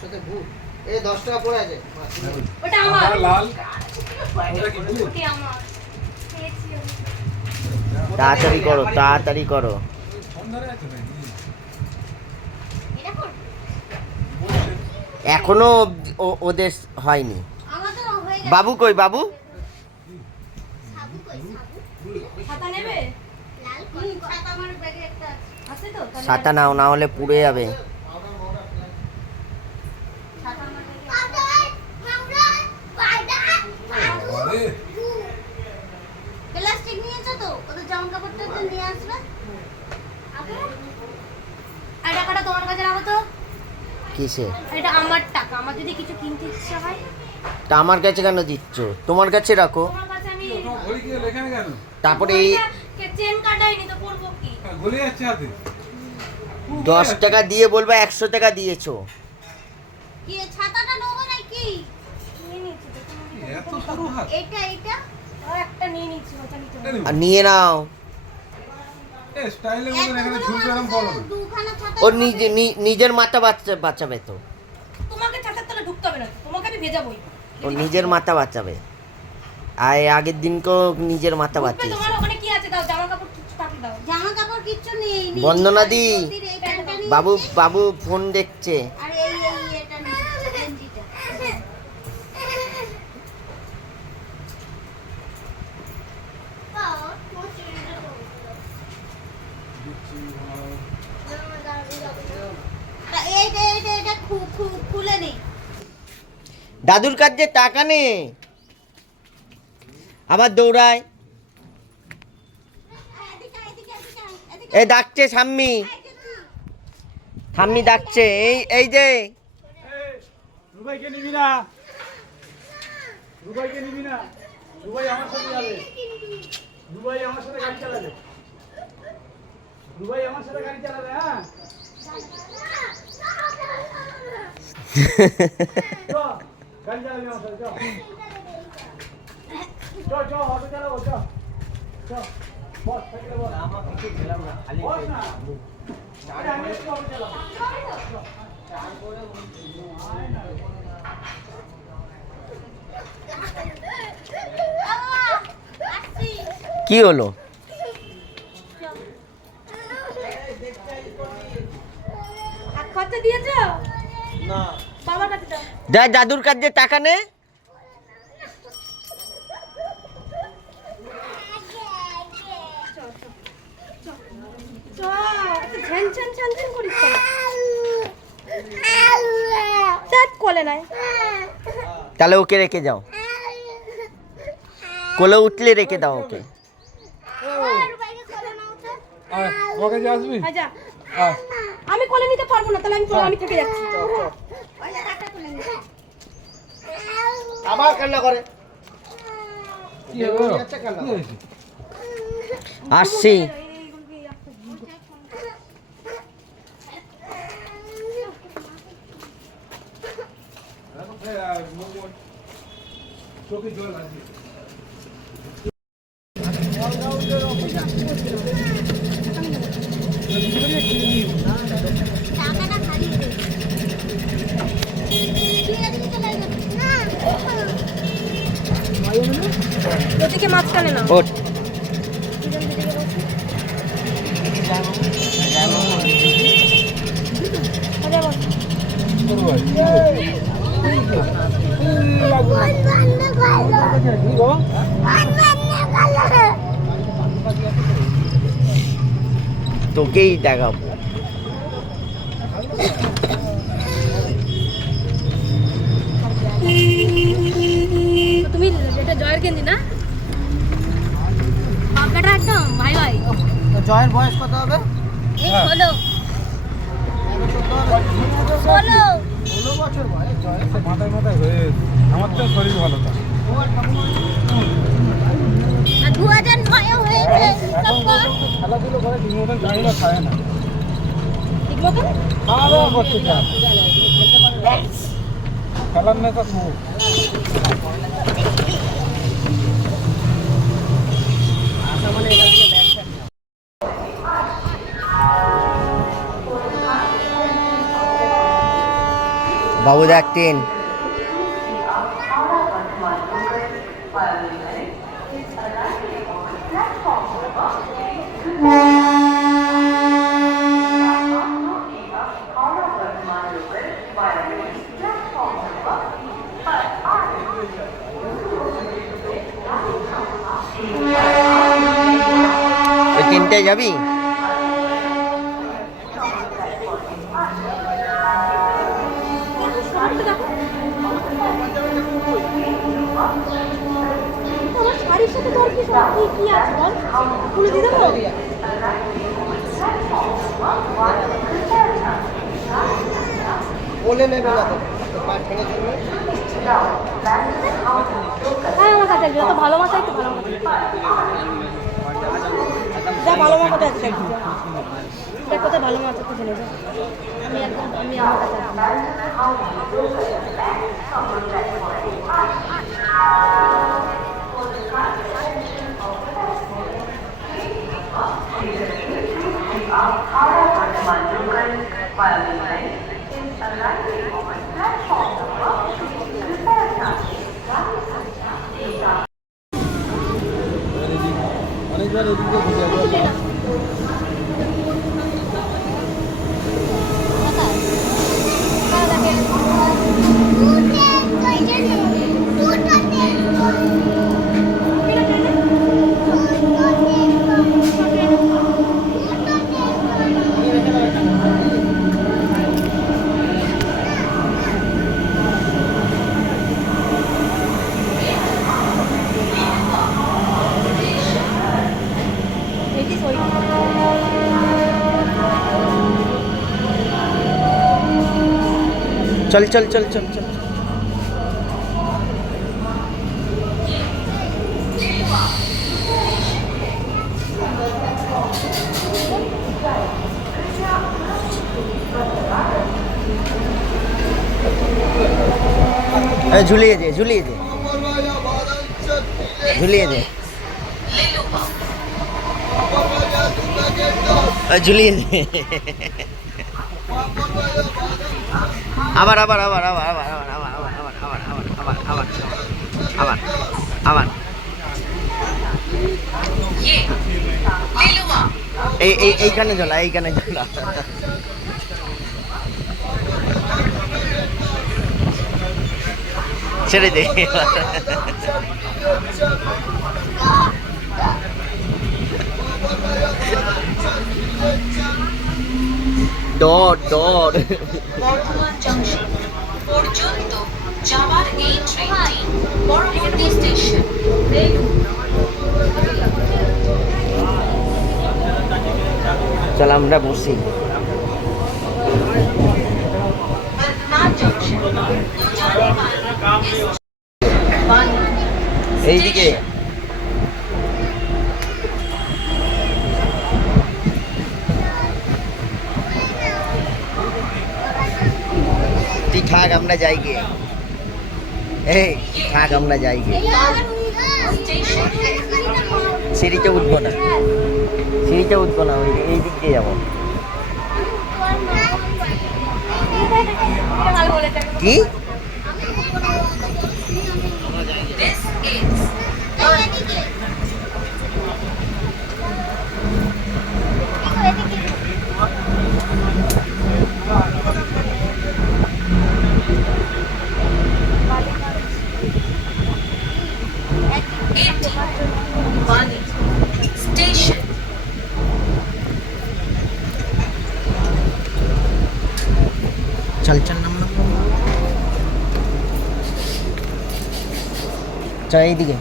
সাথে ভূত এই 10 টাকা পড়ে আছে ওটা আমার লাল ওটা কি ভূত? ওটা আমার খেয়েছি আমি। তাড়াতাড়ি করো তাড়াতাড়ি করো। ফোন ধরে আছে নাকি? এটা কোন এখনো ওদের হয়নি। আমাদের হয়ে গেছে। বাবু কই বাবু? সাবু কই সাবু ছাতা নেবে লাল কোন ছাতা আমার ব্যাগে একটা আছে তো তাহলে ছাতা নাও, না হলে পুড়ে যাবে। ছাতা আমার ব্যাগে আরে প্লাস্টিক নিয়েছো তো ওদের জামা কাপড়টা তো নিয়ে আসবে আর টাকাটা তোমার কাছে রাখো তো। কিসে? এটা আমার টাকা, আমার যদি কিছু কিনতে ইচ্ছা হয় তা আমার কাছে কেন দিচ্ছ? তোমার কাছে রাখো। তোমার কাছে আমি তোমার ঘড়ি কি এখানে কেন? তারপরে এই চেন কাটাইনি তো পরবো কি? গলে যাচ্ছে হাতে। 10 টাকা দিয়ে বলবা 100 টাকা দিয়েছো। কি ছাতাটা নেবো নাকি? নিয়ে নিচ্ছি তো তুমি এত সরু হাত। এটা ও একটা নিয়ে নিচ্ছি ওটা নিতে হবে। আর নিয়ে নাও। এ স্টাইলের মধ্যে এখানে ঝুলবে এরকম বলো না। দুখানা ছাতা ও নিজের মাথা বাঁচাবে তো। তোমাকে ছাতার তলে ঢুকতে হবে না, তোমাকে আমি ভেজাবই। ও নিজের মাথা বাঁচাবে। আর আগের দিনকেও নিজের মাথা তোমার বাঁচিয়েছে। ওখানে কি আছে দাও, জামা কাপড় কিছু থাকলে দাও। জামা কাপড় কিচ্ছু নেই। বন্দনাদি বাবু বাবু ফোন দেখছে। আর এই এটা নেই গেঞ্জিটা। এটা খুলে নেই। দাদুর কাছে টাকা নে, আবার দৌড়ায়। এই ডাকছে সাম্মি, ঠাম্মি ডাকছে। এই যে রুবাইকে নিবি না, রুবাইকে নিবি না, রুবাই আমার সাথে যাবে, রুবাই আমার সাথে গাড়ি চালাবে, রুবাই আমার সাথে গাড়ি চালাবে। হ্যাঁ গাড়ি চালাবি আমার সাথে, চ অটো চালাবো, চ বস সাইকেলে বস। আমাকে কিছু খেলাম না, খালি বস না, আমি একটু অটো চালাবো। কি হলো? খরচা দিয়েছো? না। বাবার কাছে দাও। যা দাদুর কাছে টাকা নে। ঝ্যান করিস কেন? দেখ কোলে নাই। তাহলে ওকে রেখে যাও, কোলে উঠলে রেখে দাও ওকে। ওকে যে আসবি যা। আমি কোলে নিতে পারবো না, তাহলে আমি থেকে যাচ্ছি। আবার কান্না করে। কি হবে? কি হয়েছে? আসছি। চোখে জল আসবে। ওদিকে মাঝখানে না। ওঠ। তোকেই দেখাবো। তুমি এটা জয়ের গেঞ্জি না? বাপটা একদম ভাই ভাই। তো জয়ের বয়স কত হবে? এই হলো 16 16 বছর বয়স জয়ের। মাথায় মাথায় হয়ে আমার তো শরীর ভালো না। আর 2009 হয়েছে সব পর খেলাধুলো করে ঠিক মতন টাইমটা খায় না, ঠিক মতো খাওয়া দাওয়া করতে চায়, খেলার নেতা খুব। বাবুদা ট্রেন। ওই ট্রেনটায় যাবি? আমার শাড়ির সাথে তোর কি কি আছে বল? খুলে দিতে পারবি? বলে নেবে না তো পা ঠেঙে চলবে। হ্যাঁ আমার কাছে আছে, যত ভালো মাছ একটু ভালো মাছ যা ভালো মাছ কোথায় আছে দেখ, কোথায় ভালো মাছ আছে জেনে যা। আমি আমার কাছে অনেকবার এদিকে ঘুরে যাবো। চল চল চল চল চল। ঝুলিয়ে দে ঝুলিয়ে দে ঝুলিয়ে দে ঝুলিয়ে দে। আবার আবার আবার আবার আবার আবার আবার আবার আবার আবার আবার আবার আবার এইখানে ঝোলা এইখানে ঝোলা। ছেড়ে দে। ডট ডট বর্ধমান জংশন পর্যন্ত যাওয়ার এই ট্রেনটি পরবর্তী স্টেশন চল আমরা বসি। বর্ধমান জংশন এইদিকে তুই থাক আমরা যাই গিয়ে। এই থাক আমরা যাই গিয়ে। সিঁড়িতে উঠবো না, সিঁড়িতে উঠবো না, ওই এই দিক দিয়ে যাবো। কি This is Bani Station. চল চল নাম চল এইদিকে।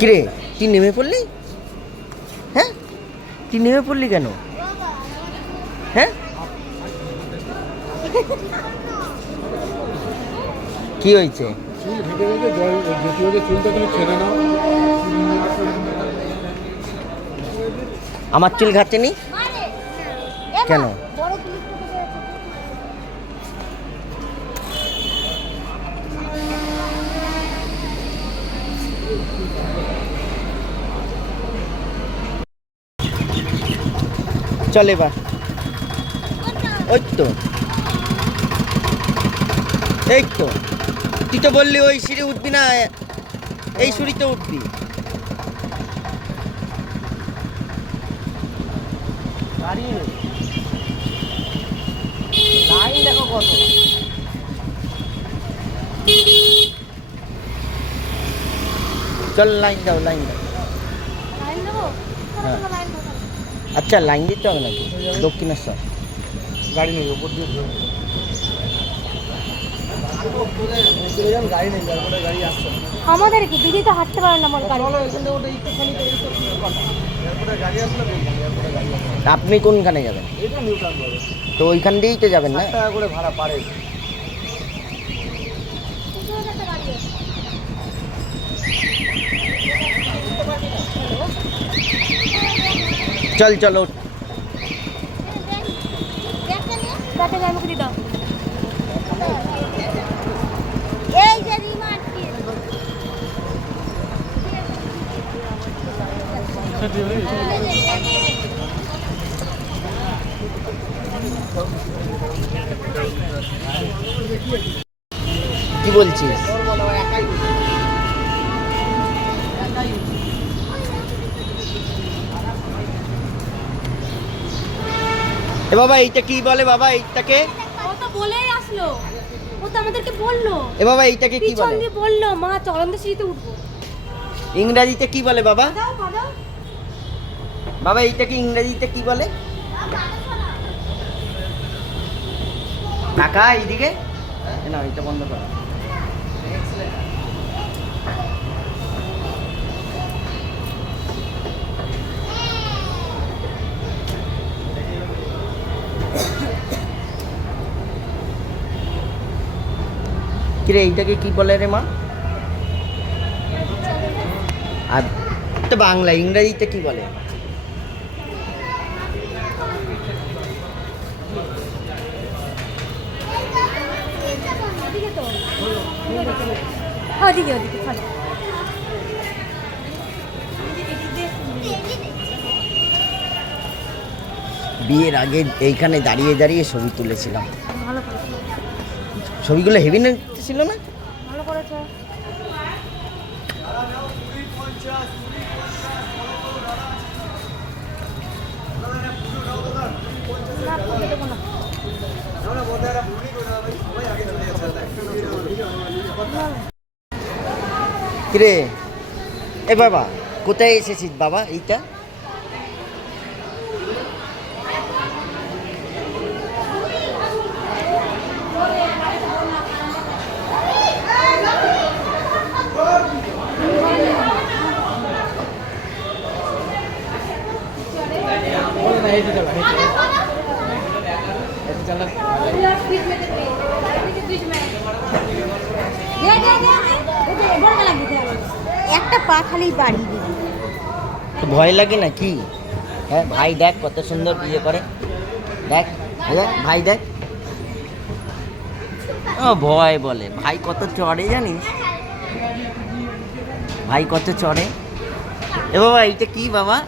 কিরে তুই নেমে পড়লি? হ্যাঁ তুই নেমে পড়লি কেন? হ্যাঁ কি হয়েছে? চুল ঘেটে গেছে, জল যেটি হচ্ছে চুলটা তুমি ছেড়ে নাও। আমার চুল ঘাটছে নি কেন? চল এবার ওই তো, এই তো, তুই তো বললি ওই সিঁড়ি উঠবি না, এই সিঁড়িতে উঠবি। গাড়ি নেই, লাইন দেখো কত। চল লাইন দাও, লাইন দাও। লাইন দেবো? হ্যাঁ। লাইন দেবো। আচ্ছা লাইন দিতে হবে নাকি? দক্ষিণেশ্বর গাড়ি নেই, ওপর দিয়ে গাড়ি নেই, তারপরে গাড়ি আসছে না। আমাদের কি দিদি তো হাঁটতে পারে না আমার গাড়ি। চলো এখান থেকে ওটা একটু খালি কথা, এরপরে গাড়ি আসলে বললাম, এরপরে গাড়ি আসলে। আপনি কোনখানে যাবেন? এটা নিউ টাউন যাবে, তো ওইখান দিয়েই তো যাবেন না? 60 টাকা করে ভাড়া পারে। চল চলো। ব্যাগটা নিয়ে আমাকে দিয়ে দাও। এই যে রিমা আটকে। কি বলছিস? এ বাবা এইটা কি বলে বাবা? এইটাকে ও তো বলেই আসলো, ও তো আমাদেরকে বললো, এ বাবা এইটাকে কি পিছন বলে? দিয়ে বললো মা চলন্ত সিঁড়িতে উঠবো। ইংরেজিতে কি বলে বাবা? দাও দাও। বাবা এইটাকে ইংরেজিতে কি বলে? টাকা এইদিকে না, এটা বন্ধ করা। কিরে এইটাকে কি বলে রে মা? আর তো বাংলা, ইংরেজিতে কি বলে? ওদিকে তো ওদিকে ওদিকে চলো। বিয়ের আগে এইখানে দাঁড়িয়ে দাঁড়িয়ে ছবি তুলেছিলাম। ভালো করেছো, ছবিগুলো হেভি না ছিল না? ভালো করেছো। না, করতে দেবো না। কিরে এ বাবা, কোথায় এসেছিস বাবা? এইটা না, হেঁটে চলো, হেঁটে চলো। একটা পা খালি বাড়ি দিবি। ভয় লাগে না কি? হ্যাঁ ভাই দেখ কত সুন্দর বিয়ে করে, দেখ দেখ ভাই দেখ। ও ভয় বলে, ভাই কত চড়ে জানিস? ভাই কত চড়ে। এ বাবা এইটা কি বাবা?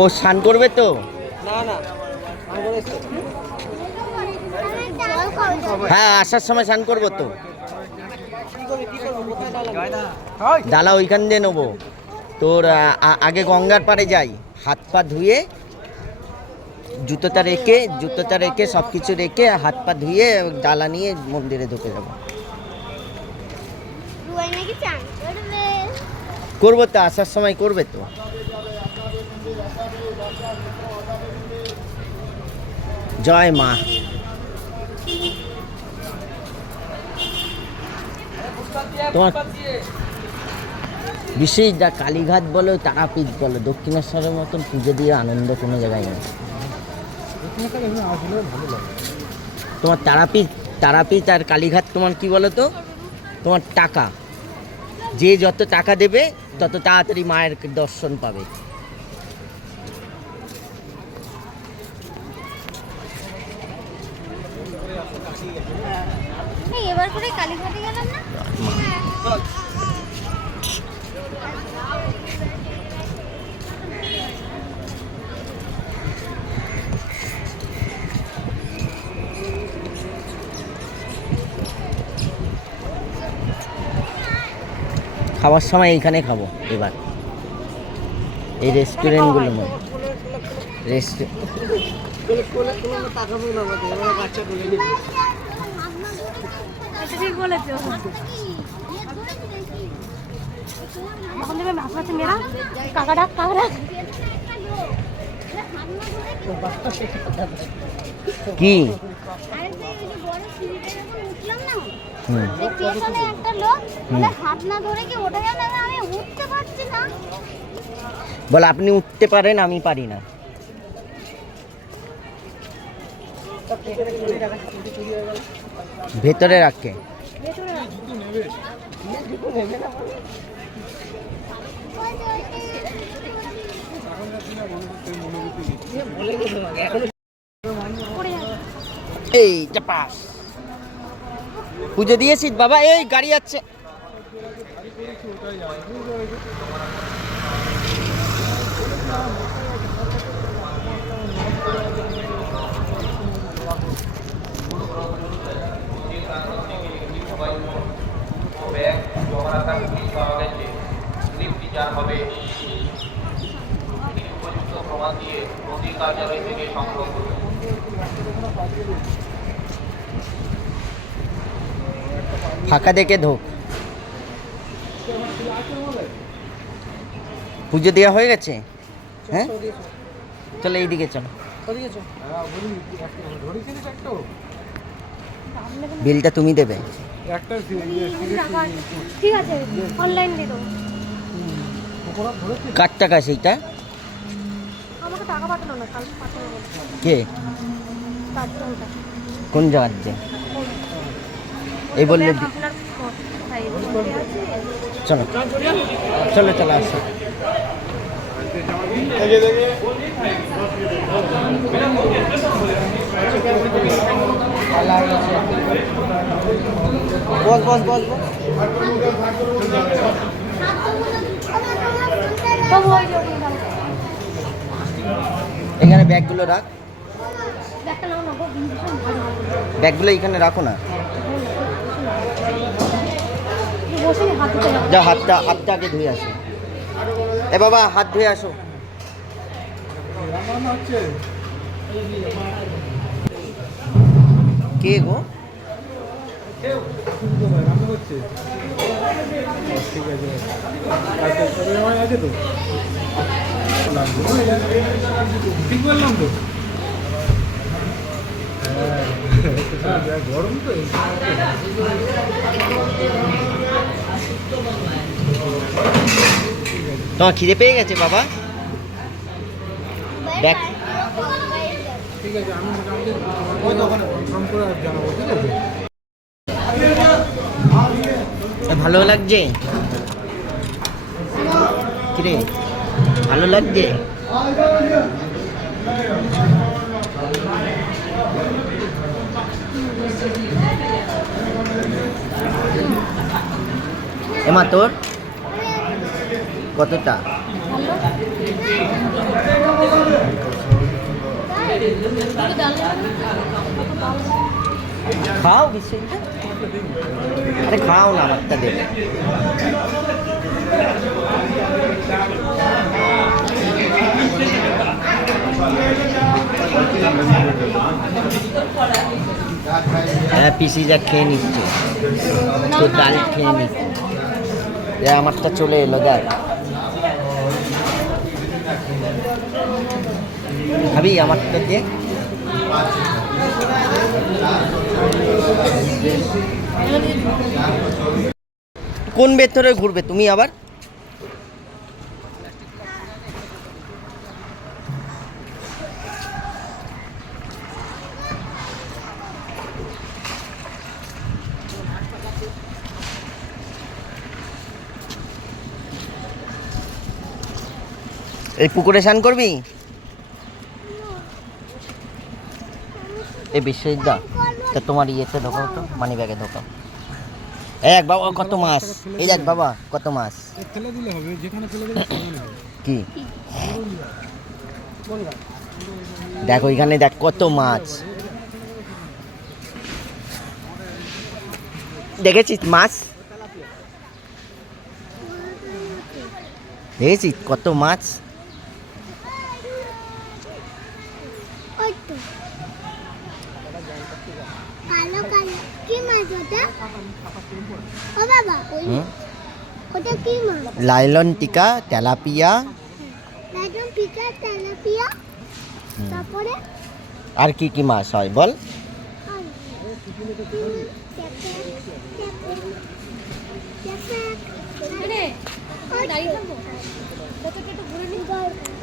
ও স্নান করবে তো? না না, আমার এসে হ্যাঁ আসার সময় স্নান করবো তো। কি করবো, কোথায় ডালা? ডালা ওইখান দিয়ে নেবো। তোর আগে গঙ্গার পাড়ে যাই, হাত পা ধুয়ে জুতোটা রেখে সব কিছু রেখে হাত পা ধুয়ে ডালা নিয়ে মন্দিরে ঢুকে যাবো। করবো তো, আসার সময় করবে তো। জয় মা। তোমার বিশেষ যা কালীঘাট বলো তারাপীঠ বলো, দক্ষিণেশ্বরের মতন পুজো দিয়ে আনন্দ কোনো জায়গায় নেই। তোমার তারাপীঠ আর কালীঘাট তোমার কি বলো তো? তোমার টাকা যে যত টাকা দেবে তত তাড়াতাড়ি মায়ের দর্শন পাবে। এবার করে কালীঘাটে গেলাম না? খাওয়ার সময় এইখানে খাবো এবার, এই রেস্টুরেন্টগুলোর মধ্যে। তাকাবো না আমাদের, আমরা বাচ্চা তুলে নিবো। ঠিক বলেছো। এখন দেবে মাছ মেরা কাকা ডাক কাকা ডাক। কি বল, আপনি উঠতে পারেন, আমি পারি না। ভেতরে রাখে এই চাপাস। পুজো দিয়েছিস বাবা? এই গাড়ি যাচ্ছে। ফাঁকা দেখে ঢোক। পুজো দেওয়া হয়ে গেছে? হ্যাঁ চলো এইদিকে চলো। বিলটা তুমি দেবে? ঠিক আছে, অনলাইন দিয়ে দেবো। কার টাকা সেইটা? আমাকে টাকা পাঠানো না, কাল পাঠানো। কে? কোন জায়গার যে? এই বললে চলো চলো চলো আসো। বস বস বস এখানে ব্যাগগুলো রাখ, ব্যাগগুলো এখানে রাখো না। যা হাতটা আগে ধুয়ে আসো। এ বাবা হাত ধুয়ে আসো। কে গো? ঠিক বললাম তো, গরম তো। তোমার খিদে পেয়ে গেছে বাবা? দেখ ঠিক আছে, আমি মোটামুটি ওই দোকানে কনফার্ম করে জানাবো। ঠিক আছে, ভালো লাগছে? কিরে ভালো লাগছে? এমা তোর কতটা? খাও বেশি, আরে খাও না, আমারটা দেবে। হ্যাঁ পিসি যা খেয়ে নিচ্ছে, তো ডাল খেয়ে নিচ্ছে। আমারটা চলে এলো, দেখ খাবি আমারটা দিয়ে? কোন ভেতরে ঘুরবে তুমি আবার? এই পুকুরে স্নান করবি? এই বিশ্বজিৎ দা, তা তোমার ইয়েতে ঢোকাও তো, মানি ব্যাগে ঢোকাও। এক বাবা কত মাছ, এই দেখ বাবা কত মাছ। ফেলে দিলে হবে, যেখানে ফেলে দিলে সেখানে হবে। কি দেখ ওইখানে দেখ কত মাছ, দেখেছিস মাছ? দেখেছিস কত মাছ? ওই তো কালো কালো কি মাছ ওটা? ও বাবা ওটা কি মাছ? লাইলন টিকা, তেলাপিয়া। লাইলন টিকা, তেলাপিয়া, তারপরে আর কি কি মাছ হয় বল?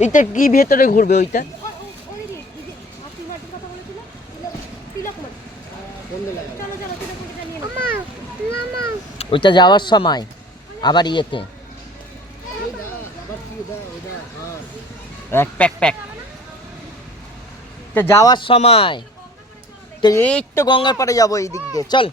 এইটা কি ভেতরে ঘুরবে ওইটা? ওইটা যাওয়ার সময় আবার ইয়েতে প্যাক প্যাক যাওয়ার সময় তো এই তো গঙ্গার পাড়ে যাবো এই দিক দিয়ে, চল।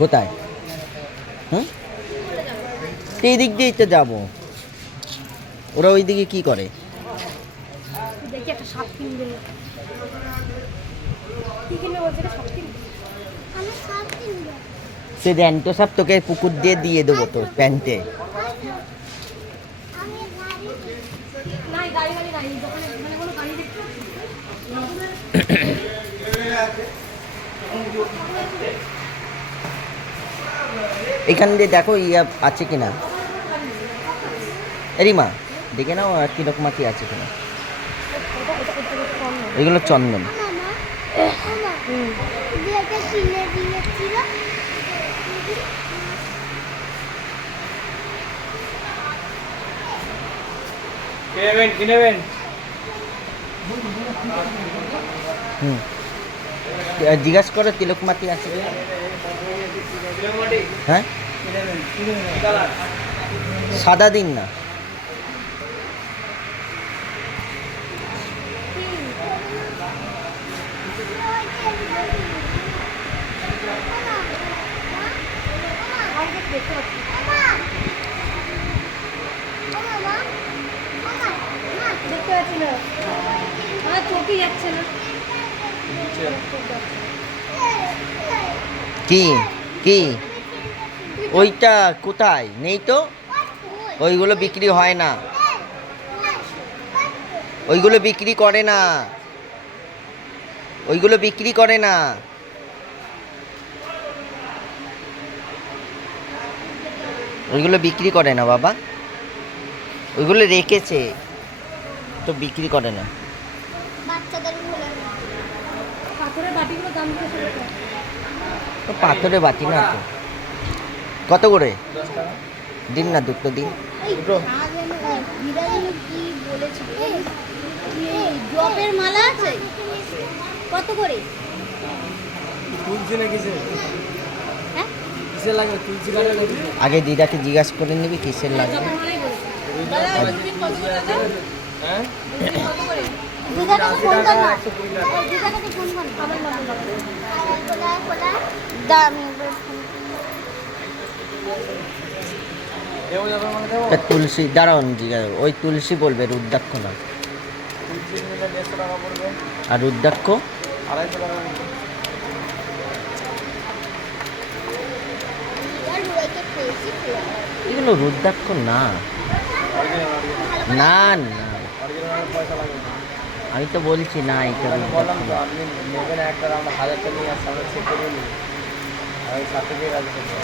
কোথায়? এই দিক দিয়েই তো যাবো। ওরা ওই দিকে কি করে? সে দেন তো সব তোকে পুকুর দিয়ে দিয়ে দেবো তোর প্যান্টে। এখান দিয়ে দেখো ইয়া আছে কিনা, এরিমা দেখে নাও কিরকম কি আছে কিনা। এগুলো চন্দন। জিজ্ঞাসা করো তিলক মাটি আছে কিনা। হ্যাঁ সাদা দিন না। দেখতে পাচ্ছি না, আমার চোখই যাচ্ছে না। কি কি ওইটা কোথায় নেই তো? ওইগুলো বিক্রি হয় না, ওইগুলো বিক্রি করে না, ওইগুলো বিক্রি করে না। ওইগুলো বিক্রি করে না বাবা, ওইগুলো রেখেছে তো বিক্রি করে না। পাথরের বাটিগুলো দাম তো পাথরের বাটি না তো। কত করে দিন না? দুটো দিন। জবের মালা আছে কত করে? তুলসী না কিসে? হ্যাঁ কিসে লাগে? তুলসী কাটা কত? আগে দিদাকে জিজ্ঞাসা করে নিবি কিসের লাগবে। হ্যাঁ দিদাকে ফোন কর না, দিদাকে ফোন কর আমার নম্বর দাম দেবো যাবে মানে দেবো। তুলসী দাঁড়ান জিজ্ঞাসা, ওই তুলসী বলবে, রুদ্রাক্ষ না। তুলসী নিলে 150 টাকা পড়বে, আর রুদ্রাক্ষ 250 টাকা পড়বে। এগুলো রুদ্রাক্ষ না, না না অরিজিনাল পয়সা লাগবে। আমি তো বলছি না এটা বললাম রুদ্রাক্ষ তো না। আপনি নেবেন একটা আমরা 1000 টাকা নিয়ে আসছি, আমরা চেক করে নিই। আর ওই সার্টিফিকেট আছে তো।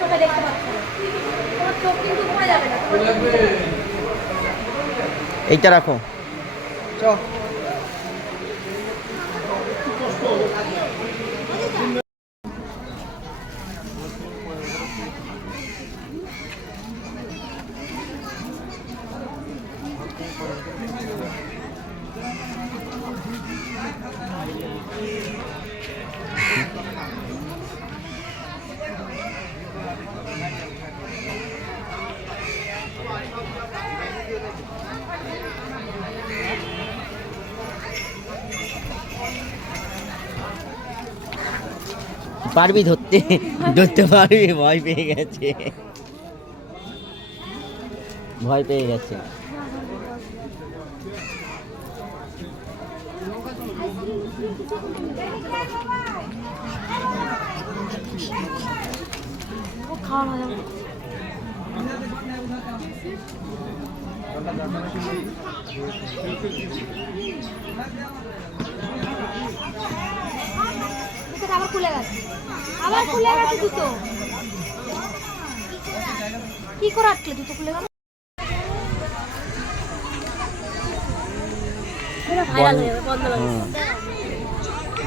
চোখে দেখতে পাচ্ছ না, তোমার চোখ কিন্তু ঘুরে যাবে না। এইটা রাখো। চ পারবি ধরতে? ধরতে পারবি? ভয় পেয়ে গেছে, ভয় পেয়ে গেছে। আবার খুলে গেছে, আবার খুলে গেছে দুটো। কি করে আটকে দুটো খুলে গেল? ভাইরাল হয়ে যাবে।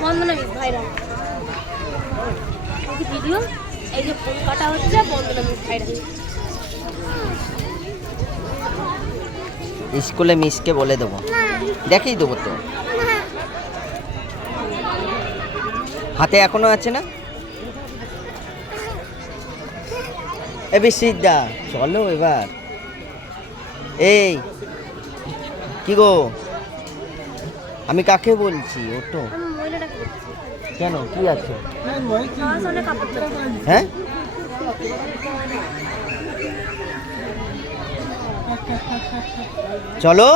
বন্দনা মিস ভাইরাল ভিডিও। এই যে ফোন কাটা হচ্ছে, বন্দনা মিস ভাইরাল। স্কুলে মিসকে বলে দেবো, দেখিয়ে দেবো তো। হাতে এখনো আছে না? এবার সিদ্ধা চলো এবার। এই কি গো, আমি কাকে বলছি? ওটো কেন, কি আছে? হ্যাঁ চলো।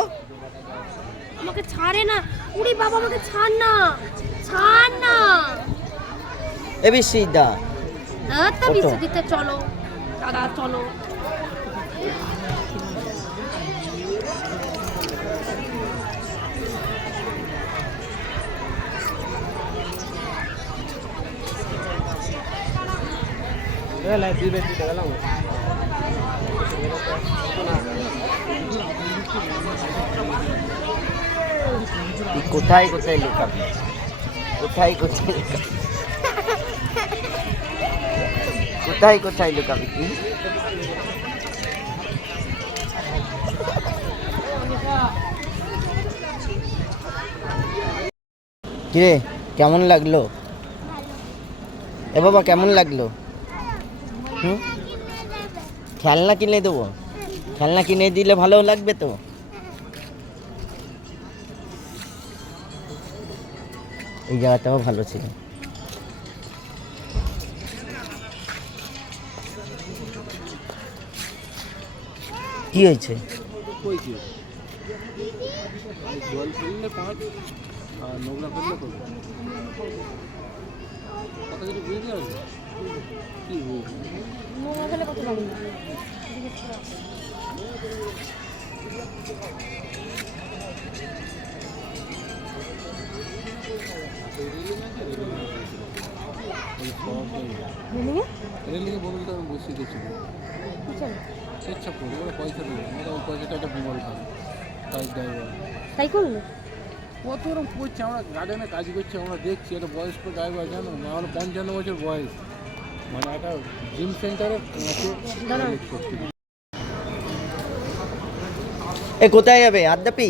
আমাকে ছাড়ে না, উড়ি বাবা আমাকে ছাড় না, ছাড় না। এবার সিদ্ধা তো বিশ্বজিতে চলো দাদা, চলো। কোথায় কোথায় লুকাবি, কোথায় কোথায় লুকাবি, কোথায় কোথায় লুকাবি তুই? কিরে কেমন লাগলো? এ বাবা কেমন লাগলো? খেলনা কিনে দেবো? খেলনা কিনে দিলে ভালো লাগবে তো? এই জায়গাটাও ভালো ছিল। কি হয়েছে? জল ফেললে পাঁচ আর নোংরা ফেললে কত? কথা কিছু বুঝতে পারবে? কি নোংরা ফেলে কত পাবো না। রেলিংয়ে বলতে আমি বসে গেছিলাম, ইচ্ছা করে ওরা পয়সা দেবে, ওই পয়সাটা একটা বিমল খাবে তাই ড্রাইভার। তাই করলো কত ওরকম করছে, আমরা গার্ডেনে কাজ করছি, আমরা দেখছি একটা বয়স্ক ড্রাইভার, জানো না হলে 55 বছর বয়স, মানে একটা জিম সেন্টারে এ কোথায় যাবে? আদ্যাপি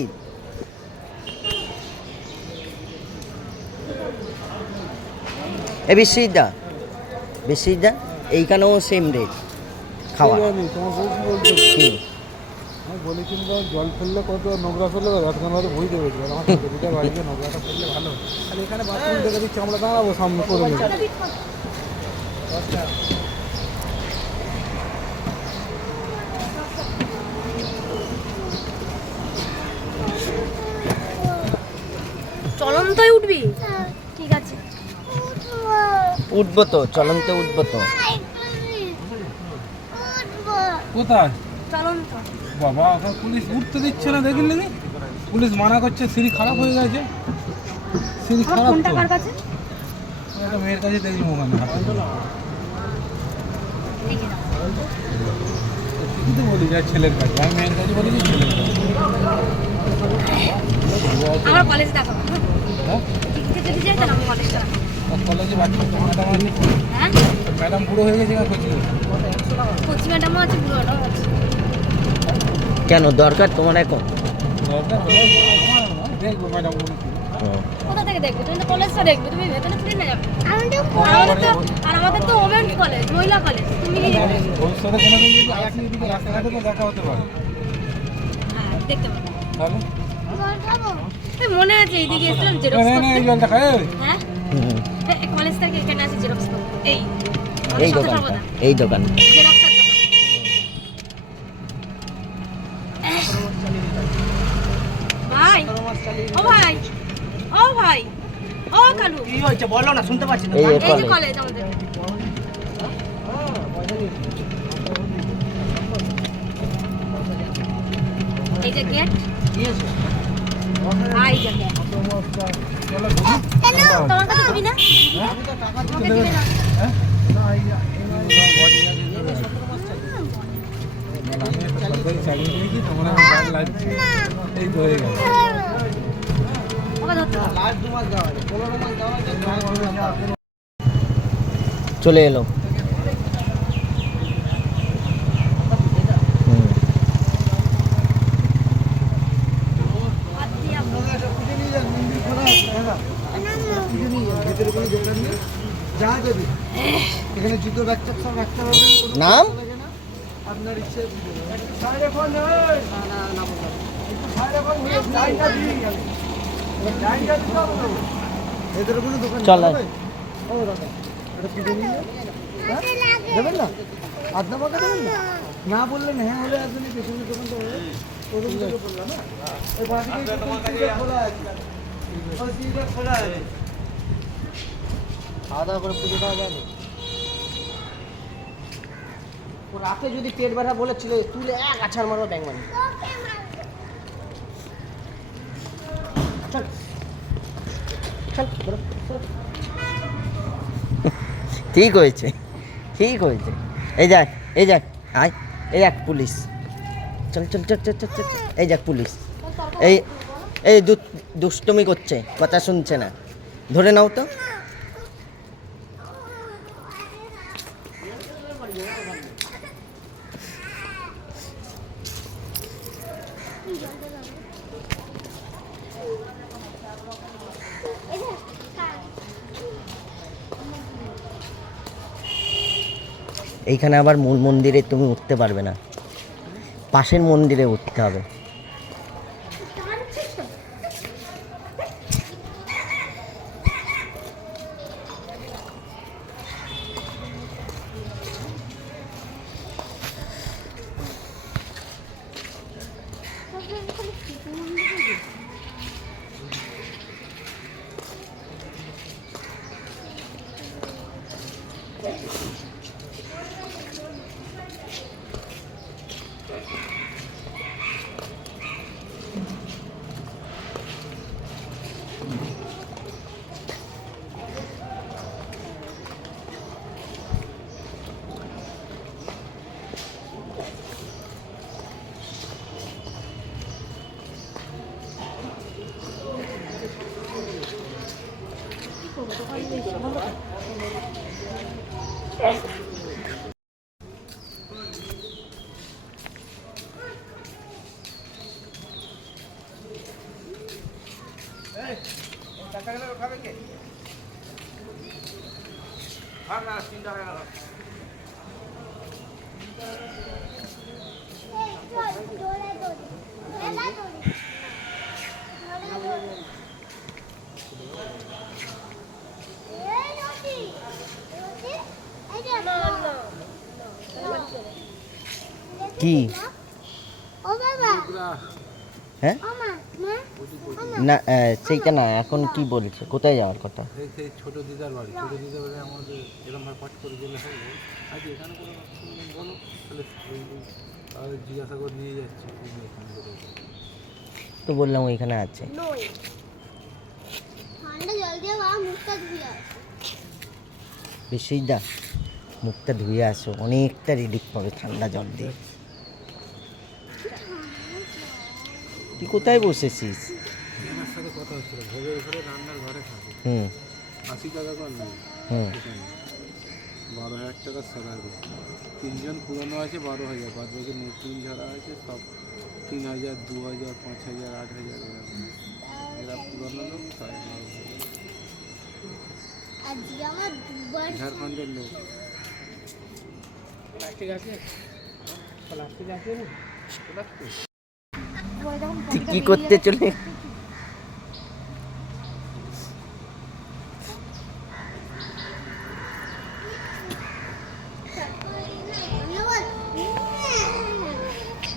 এ বিশ্বজিৎদা, বিশ্বজিৎদা এইখানেও সেম রেট খাওয়া। আমি বলেছিলাম জল ফেললে কত, নোংরা ফেললে রাতখান হয়তো ভুই দেবে, আমার দুটা বাড়িতে নোংরাটা ফেললে ভালো। আর এখানে বাথরুম দেখে দিচ্ছি, আমরা দাঁড়াবো সামনে করে নেবো। চলন্তই উঠবি? ঠিক আছে উঠবো তো, চলন্তে উঠবো তো। কোথায় চলন্ত? বাবা এখন পুলিশ উঠতে দিচ্ছে না, দেখলেন নি? পুলিশ মানা করছে, সিঁড়ি খারাপ হয়ে গেছে। সিঁড়ি খারাপ ফোনটা তো কার কাছে? একটা মেয়ের কাছে দেখলাম ওখানে হাতে। তুই তো বলি যা ছেলের কাছে, আমি মেয়ের কাছে বলি যে ছেলের কাছে। আমার কলেজ দেখো হ্যাঁ যদি যাই তাহলে আমি কলেজটা কলেজে বাচ্চা ম্যাডাম আছে, হ্যাঁ ম্যাডাম বুড়ো হয়ে গেছে কোচিং। কোচিং ম্যাডামও আছে বুড়োটাও আছে। কেন দরকার তোমার এখন? দেখবো ম্যাডাম কোথা থেকে দেখবে? তুমি তো কলেজটা দেখবে, তুমি ভেতরে থুড়ি না যাবে। আর আমাদের তো ওমেন্স কলেজ, মহিলা কলেজ। তুমি ভবিষ্যতে কোনো দিন যদি আসি এদিকে রাস্তাঘাটে তো দেখা হতে পারে। হ্যাঁ দেখতে পাবো। তাহলে এই মনে আছে এইদিকে এসেছিলাম জেরক্স না করতে। এই জলটা খায়। হ্যাঁ হুম, এই কলেজ থেকে এখানে আসি জেরক্স করতে। এই এই দোকান, এই দোকান। জেরক্সের দোকান। ভাই ও ভাই ও ভাই ও কালু, কি হয়েছে বলো না, শুনতে পাচ্ছি না। এই এই যে কলেজ। কলেজ আমাদের। এই যে গেট, আই যে গেট। তোমার কাছে দিবি না? আমাকে দিবে না। এই তো হয়ে গেল। ওকে ধরতে হবে। লাস্ট 2 মাস যাওয়া আছে, 15 মাস যাওয়া আছে, লাস্ট 2 মাস যাওয়া আছে। চলে এলো। হুম, হাত দিয়া ভেতরে কোনো দোকান নেই, যা দেবে এখানে জুতো ব্যাগটা সব রাখতে হবে। নাম? আপনার ইচ্ছে সাইডে ফোন না না না বলতে সাইডে ফোন নিয়ে লাইনটা দিয়ে গেল, লাইনটা দিতে হবে। ভেতরে কোনো দোকান চল আয়। নেই। ও দাদা এটা পিজে নিয়ে দেবেন না, আধা টাকা দেবেন না, না বললেন হ্যাঁ হলে আসলে পেছনের দোকানটা হবে ওরকম থেকে বললাম না। ওই বাড়িতে খোলা আছে, ওই সিটটা খোলা আছে, খাওয়া দাওয়া করে পুজো দেওয়া যাবে। ও রাতে যদি পেট ব্যথা বলেছিল তুলে এক আছাড় মারবো ব্যাং মানি। চল চল বেরো, চল। ঠিক হয়েছে, ঠিক হয়েছে। এই যাক, এই যাক, আয়, এই এক পুলিশ। চল চল চল চল চল চল, এই যাক পুলিশ। এই এই দুষ্টুমি করছে, কথা শুনছে না, ধরে নাও তো। এইখানে আবার মূল মন্দিরে তুমি উঠতে পারবে না, পাশের মন্দিরে উঠতে হবে। কি হ্যাঁ না, সেইটা না, এখন কি বলছে, কোথায় যাওয়ার কথা? সেই ছোট দিদার বাড়ি, ছোট দিদার বাড়ি আমাদের এরকম ভাবে পাঠ করে গেলে হবে। আচ্ছা এখানে কোনো বলো তাহলে তাহলে জিজ্ঞাসা করে নিয়ে যাচ্ছি তুমি এখানে কোথায়। তো বললাম ওইখানে আছে। ঠান্ডা জল দিয়ে মুখটা ধুয়ে বেশি দা মুখটা ধুয়ে আসো, অনেকটা রিলিফ পাবে ঠান্ডা জল দিয়ে। তুই কোথায় বসেছিস? আমার সাথে কথা হচ্ছিল ভোগের ঘরে রান্নার ঘরে থাকে হুম 80 টাকা করে নেই হুম এখানে 12,000 টাকার স্যালারি 3 জন পুরনো আছে 12,000 বাদ বাকি নতুন যারা আছে সব 3,000 2,000 5,000 8,000 এরকম এরা পুরনো লোক তাই 12,000 আজকে আমার দুবার ঝাড়খণ্ডের লোক তুই কি করতে চলে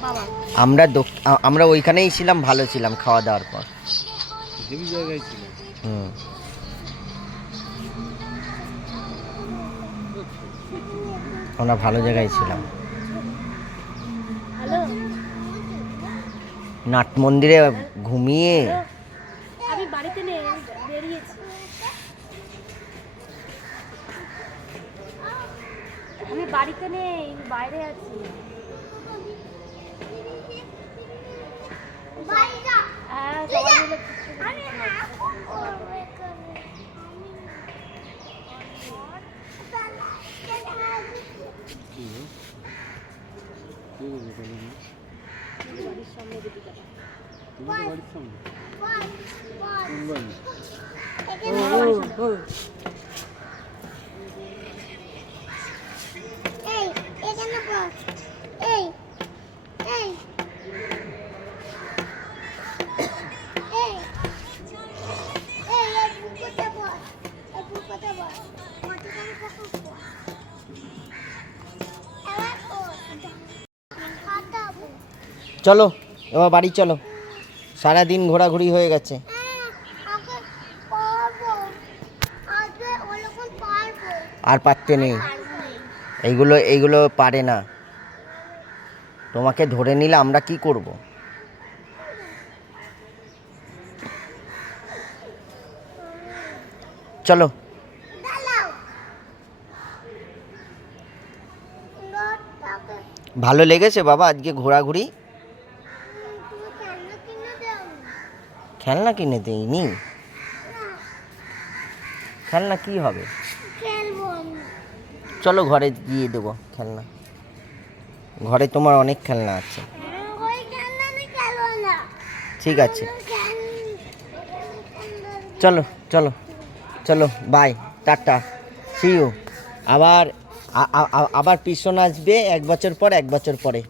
বাবা আমরা ওইখানেই ছিলাম, ভালো ছিলাম খাওয়া দাওয়ার পর। হেভি জায়গায় ছিল হুম আমরা ভালো জায়গায় ছিলাম। হ্যালো নাট মন্দিরে ঘুমিয়ে আমি বাড়িতে নেই, আমি বেরিয়েছি। আমি বাড়িতে নেই, আমি বাইরে আছি। হ্যাঁ সবাই মিলে কি গো? কি বলবো তাহলে না? বাড়ির সামনে দিকে যাবো। তুমি তো বাড়ির সামনে কোন বাড়ি? এই এখানে বস। এই এই এই এই বুকটা বস। এই বুকটা বস। কতখানি কখন বস। এবার খাতাবো। চলো এবার বাড়ি চলো, সারাদিন ঘোরাঘুরি হয়ে গেছে। আগে পারবো, আগে ওরকম পারবো। আর পারতে নেই, এইগুলো পারে না। তোমাকে ধরে নিলে আমরা কি করব? চলো দাঁড়াও। লোকটাকে ভালো লেগেছে বাবা আজকে ঘোরাঘুরি? তুমি কেন কিনে দাও? খেলনা কিনে দিইনি? না খেলনা কি হবে? খেলবো আমি। চলো ঘরে দিয়ে দেবো খেলনা, ঘরে তোমার অনেক খেলনা আছে। ওই খেলনা আমি খেলবো না। ঠিক আছে চলো চলো চলো, বাই, টাটা, সি ইউ। আবার আবার পিছন আসবে 1 বছর পর 1 বছর পরে।